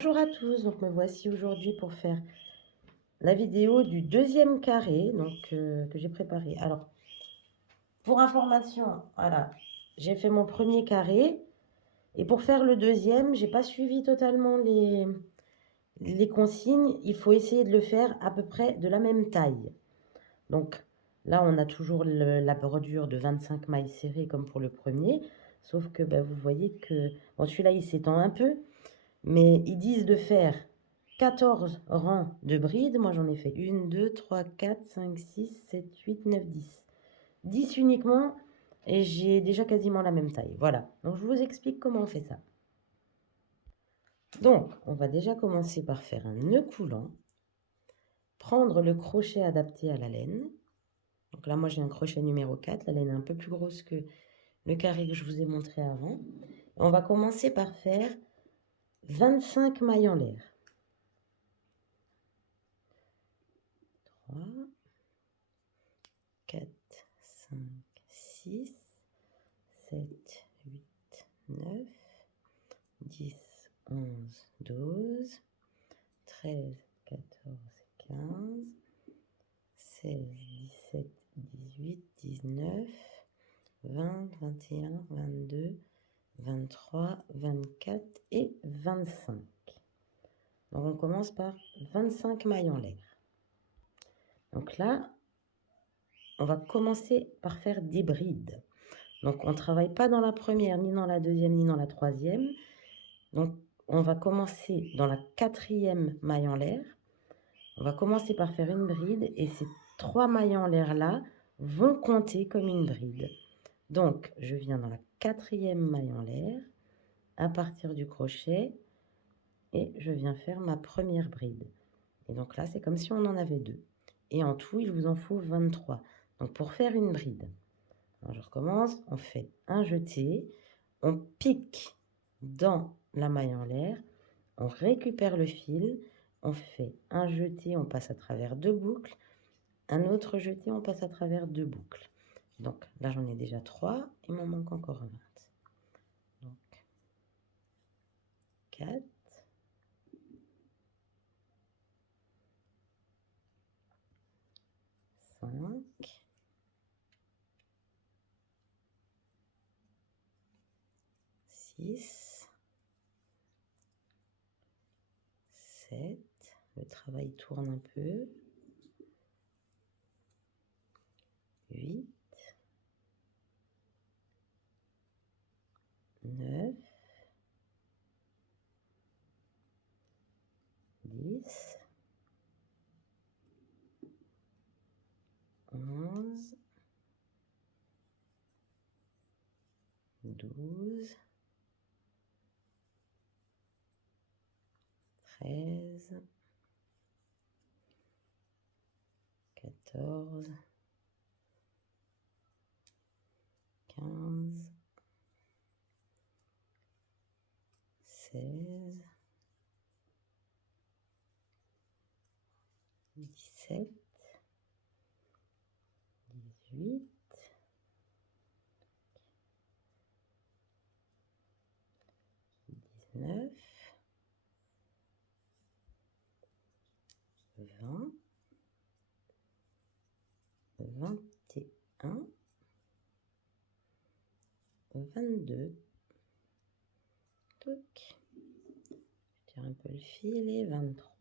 Bonjour à tous, donc me voici aujourd'hui pour faire la vidéo du deuxième carré que j'ai préparé. Alors, pour information, voilà, j'ai fait mon premier carré et pour faire le deuxième, j'ai pas suivi totalement les consignes. Il faut essayer de le faire à peu près de la même taille. Donc là, on a toujours la bordure de 25 mailles serrées comme pour le premier, sauf que vous voyez que bon, celui-là, il s'étend un peu, mais ils disent de faire 14 rangs de brides. Moi, j'en ai fait 1, 2, 3, 4, 5, 6, 7, 8, 9, 10. 10 uniquement, et j'ai déjà quasiment la même taille. Voilà, donc je vous explique comment on fait ça. Donc, on va déjà commencer par faire un nœud coulant, prendre le crochet adapté à la laine. Donc là, moi, j'ai un crochet numéro 4. La laine est un peu plus grosse que le carré que je vous ai montré avant. On va commencer par faire 25 mailles en l'air. 3, 4, 5, 6, 7, 8, 9, 10, 11, 12, 13, 14, 15, 16, 17, 18, 19, 20, 21, 22, 23, 24 et 25. Donc on commence par 25 mailles en l'air. Donc là, on va commencer par faire des brides. Donc on ne travaille pas dans la première, ni dans la deuxième, ni dans la troisième. Donc on va commencer dans la quatrième maille en l'air. On va commencer par faire une bride et ces 3 mailles en l'air là vont compter comme une bride. Donc je viens dans la quatrième maille en l'air à partir du crochet et je viens faire ma première bride. Et donc là c'est comme si on en avait 2. Et en tout il vous en faut 23. Donc pour faire une bride, alors je recommence, on fait un jeté, on pique dans la maille en l'air, on récupère le fil, on fait un jeté, on passe à travers 2 boucles, un autre jeté, on passe à travers 2 boucles. Donc là j'en ai déjà 3, il m'en manque encore 20. Donc 4, 5, 6, 7, le travail tourne un peu, 8, 9, 10, 11, 12, 13, 14, 15, 16, 17, 18, 19, 20, 21, 22, toc, je tire un peu le fil et 23.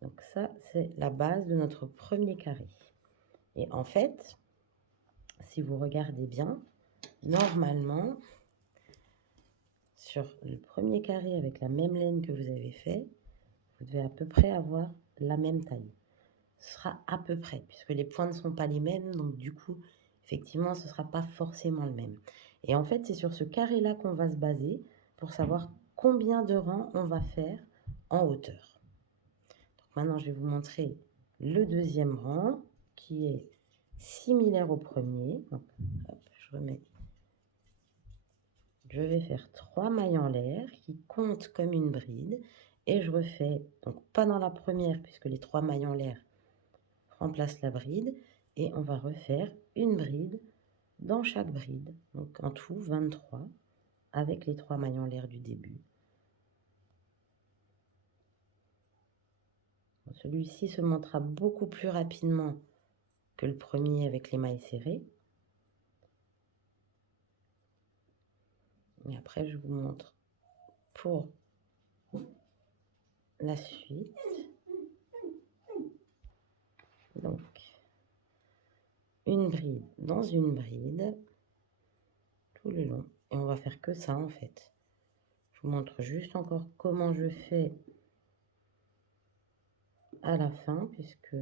Donc ça, c'est la base de notre premier carré. Et en fait, si vous regardez bien, normalement, sur le premier carré avec la même laine que vous avez fait, vous devez à peu près avoir la même taille. Ce sera à peu près, puisque les points ne sont pas les mêmes, donc du coup, effectivement, ce ne sera pas forcément le même. Et en fait, c'est sur ce carré-là qu'on va se baser pour savoir combien de rangs on va faire en hauteur. Donc maintenant, je vais vous montrer le deuxième rang, qui est similaire au premier. Donc, hop, je remets. Je vais faire 3 mailles en l'air qui comptent comme une bride. Et je refais, donc pas dans la première, puisque les 3 mailles en l'air remplacent la bride. Et on va refaire une bride dans chaque bride. Donc en tout, 23, avec les 3 mailles en l'air du début. Celui-ci se montera beaucoup plus rapidement que le premier avec les mailles serrées. Et après, je vous montre pour la suite. Donc, une bride dans une bride tout le long. Et on va faire que ça en fait. Je vous montre juste encore comment je fais à la fin, puisque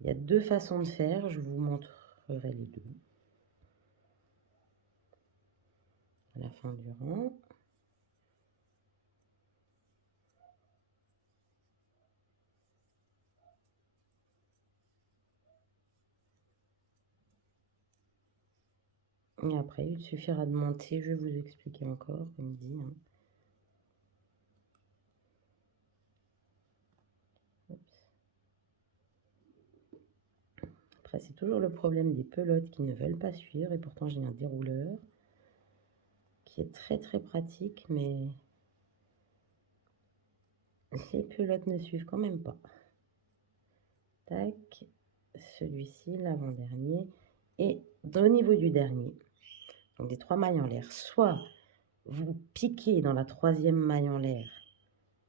il y a deux façons de faire. Je vous montrerai les deux à la fin du rang. Et après, il suffira de monter. Je vais vous expliquer encore, comme dit. Après, c'est toujours le problème des pelotes qui ne veulent pas suivre. Et pourtant, j'ai un dérouleur qui est très très pratique, mais les pelotes ne suivent quand même pas. Tac, celui-ci, l'avant-dernier. Et au niveau du dernier, donc des 3 mailles en l'air, soit vous piquez dans la 3e maille en l'air,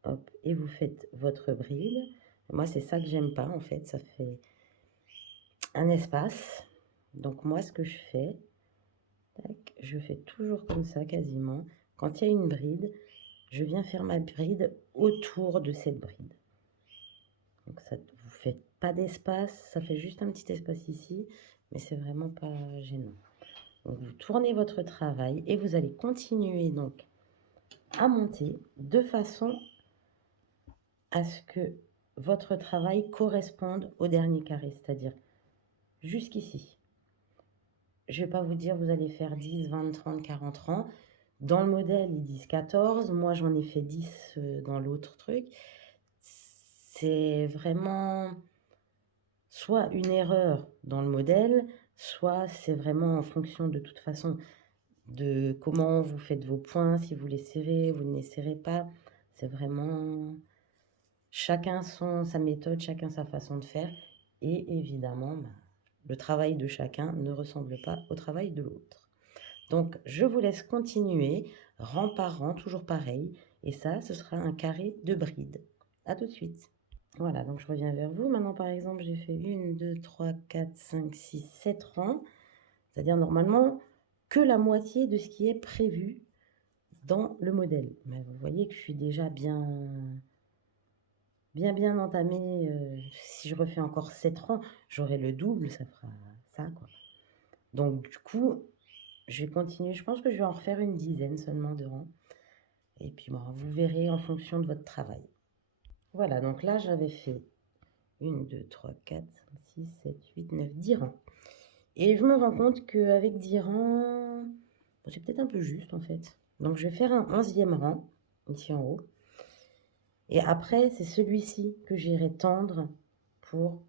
hop, et vous faites votre bride. Moi, c'est ça que j'aime pas, en fait, ça fait un espace. Donc moi, ce que je fais, tac, je fais toujours comme ça, quasiment. Quand il y a une bride, je viens faire ma bride autour de cette bride. Donc ça, vous faites pas d'espace, ça fait juste un petit espace ici, mais c'est vraiment pas gênant. Donc vous tournez votre travail et vous allez continuer donc à monter de façon à ce que votre travail corresponde au dernier carré, c'est-à-dire jusqu'ici. Je ne vais pas vous dire vous allez faire 10, 20, 30, 40 rangs. Dans le modèle, ils disent 14. Moi, j'en ai fait 10 dans l'autre truc. C'est vraiment soit une erreur dans le modèle, soit c'est vraiment en fonction de toute façon de comment vous faites vos points, si vous les serrez, vous ne les serrez pas. C'est vraiment chacun sa méthode, chacun sa façon de faire. Et évidemment, le travail de chacun ne ressemble pas au travail de l'autre. Donc, je vous laisse continuer, rang par rang, toujours pareil. Et ça, ce sera un carré de bride. À tout de suite. Voilà, donc je reviens vers vous. Maintenant, par exemple, j'ai fait 1, 2, 3, 4, 5, 6, 7 rangs. C'est-à-dire, normalement, que la moitié de ce qui est prévu dans le modèle. Mais vous voyez que je suis déjà bien entamée. Si je refais encore 7 rangs, j'aurai le double, ça fera ça, quoi. Donc, du coup, je vais continuer. Je pense que je vais en refaire une dizaine seulement de rangs. Et puis, bon, vous verrez en fonction de votre travail. Voilà, donc là, j'avais fait 1, 2, 3, 4, 5, 6, 7, 8, 9, 10 rangs. Et je me rends compte qu'avec 10 rangs, c'est peut-être un peu juste en fait. Donc, je vais faire un 11e rang, ici en haut. Et après, c'est celui-ci que j'irai tendre pour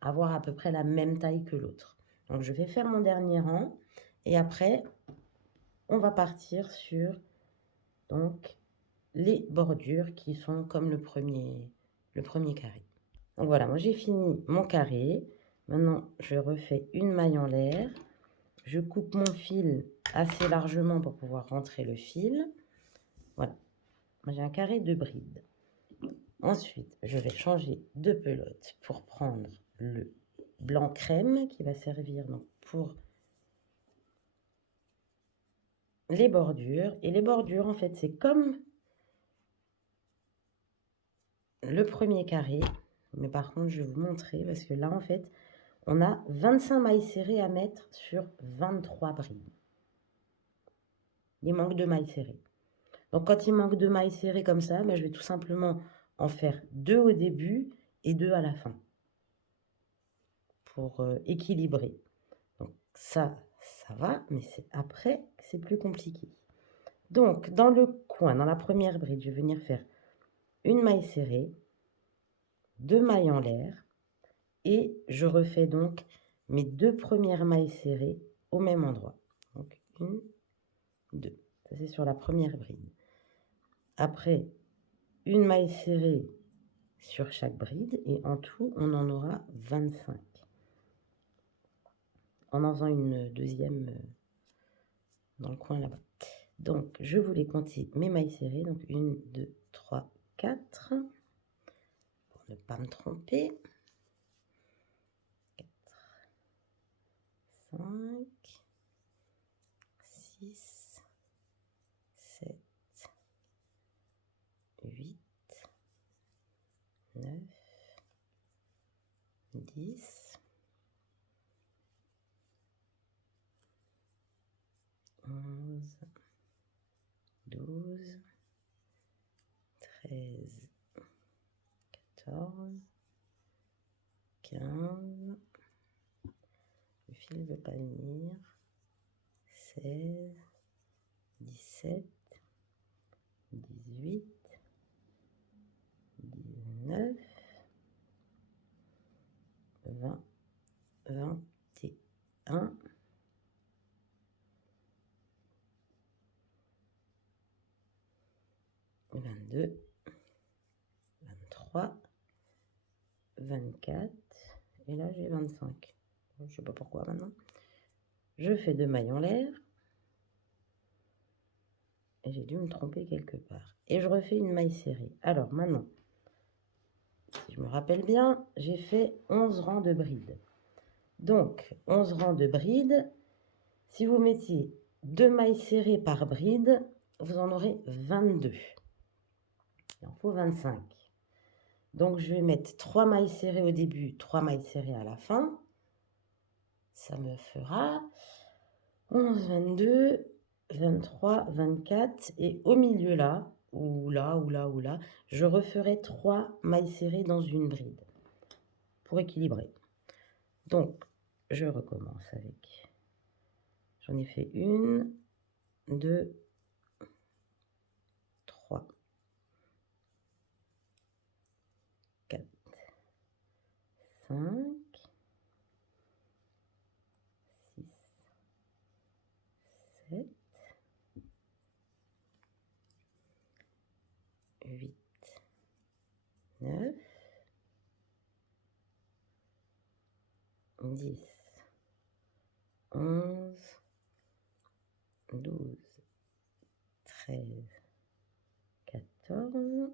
avoir à peu près la même taille que l'autre. Donc, je vais faire mon dernier rang. Et après, on va partir sur donc les bordures qui sont comme le premier carré. Donc voilà, moi j'ai fini mon carré. Maintenant, je refais une maille en l'air. Je coupe mon fil assez largement pour pouvoir rentrer le fil. Voilà, moi j'ai un carré de bride. Ensuite, je vais changer de pelote pour prendre le blanc crème qui va servir donc pour les bordures. Et les bordures, en fait, c'est comme le premier carré. Mais par contre, je vais vous montrer parce que là, en fait, on a 25 mailles serrées à mettre sur 23 brides. Il manque 2 mailles serrées. Donc, quand il manque 2 mailles serrées comme ça, je vais tout simplement en faire 2 au début et 2 à la fin pour équilibrer. Donc, ça va, mais c'est après que c'est plus compliqué. Donc, dans le coin, dans la première bride, je vais venir faire une maille serrée, 2 mailles en l'air et je refais donc mes 2 premières mailles serrées au même endroit. Donc, 1, 2. Ça, c'est sur la première bride. Après, une maille serrée sur chaque bride et en tout, on en aura 25. En faisant une deuxième dans le coin là-bas. Donc, je voulais compter mes mailles serrées. Donc, 1, 2, 3, 4. Pour ne pas me tromper. 4, 5, 6, 7, 8, 9, 10, 11, 12, 13, 14, 15, le fil ne veut pas venir, 16, 17, 18, 19, 20, 21, 22, 23, 24, et là j'ai 25. Je ne sais pas pourquoi maintenant. Je fais 2 mailles en l'air. Et j'ai dû me tromper quelque part. Et je refais une maille serrée. Alors maintenant, si je me rappelle bien, j'ai fait 11 rangs de brides. Donc, 11 rangs de brides. Si vous mettiez 2 mailles serrées par bride, vous en aurez 22. Il en faut 25. Donc, je vais mettre 3 mailles serrées au début, 3 mailles serrées à la fin. Ça me fera 11, 22, 23, 24. Et au milieu là, ou là, je referai 3 mailles serrées dans une bride pour équilibrer. Donc, je recommence avec... J'en ai fait 1, 2, 3, 4, 5, 6, 7, 8, 9, 10, 11, 12, 13, 14,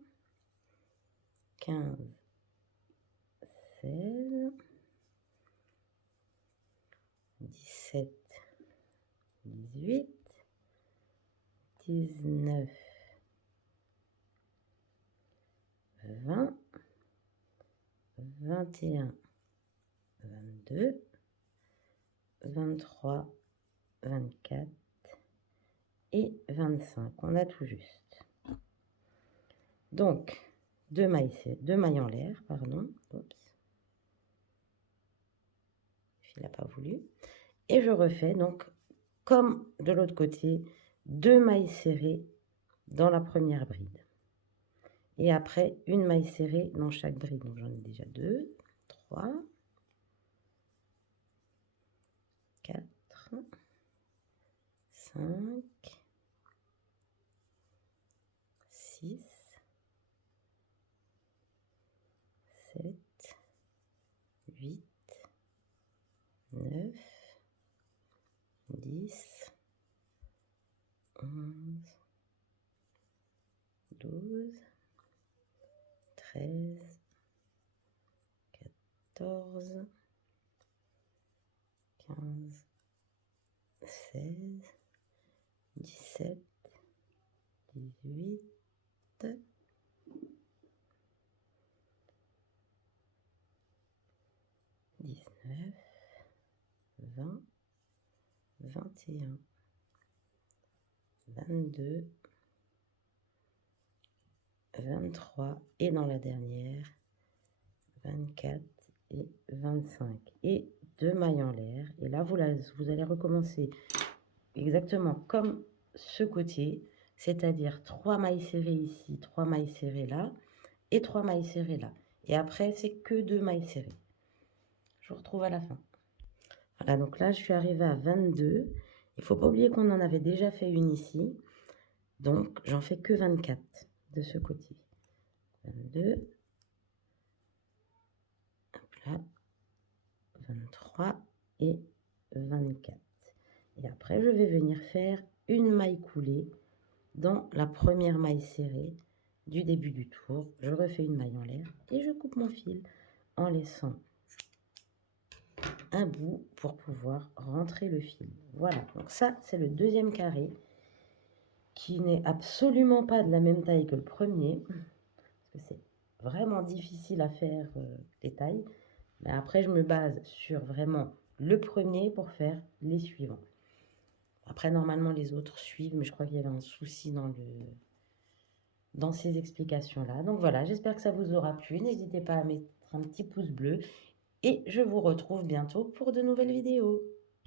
15, 16, 17, 18, 19, 20, 21, 22, 23, 24 et 25. On a tout juste. Donc, 2 mailles en l'air, pardon. Oups. Il n'a pas voulu. Et je refais donc, comme de l'autre côté, 2 mailles serrées dans la première bride. Et après, une maille serrée dans chaque bride. Donc, j'en ai déjà 2, 3, 4, 5, 6, 7, 8, 9, 10, 11, 12, 13, 14, 15, 16, 17, 18, 19, 20, 21, 22, 23 et dans la dernière 24 et 25 et 2 mailles en l'air. Et là vous allez recommencer exactement comme ce côté, c'est-à-dire 3 mailles serrées ici, 3 mailles serrées là et 3 mailles serrées là. Et après c'est que 2 mailles serrées. Je vous retrouve à la fin. Voilà, donc là je suis arrivée à 22. Il faut pas oublier qu'on en avait déjà fait une ici. Donc j'en fais que 24 de ce côté. 22, Voilà, 23 et 24. Et après, je vais venir faire une maille coulée dans la première maille serrée du début du tour. Je refais une maille en l'air et je coupe mon fil en laissant un bout pour pouvoir rentrer le fil. Voilà, donc ça, c'est le deuxième carré qui n'est absolument pas de la même taille que le premier, parce que c'est vraiment difficile à faire les tailles. Mais après, je me base sur vraiment le premier pour faire les suivants. Après, normalement, les autres suivent, mais je crois qu'il y avait un souci dans ces explications-là. Donc voilà, j'espère que ça vous aura plu. N'hésitez pas à mettre un petit pouce bleu et je vous retrouve bientôt pour de nouvelles vidéos.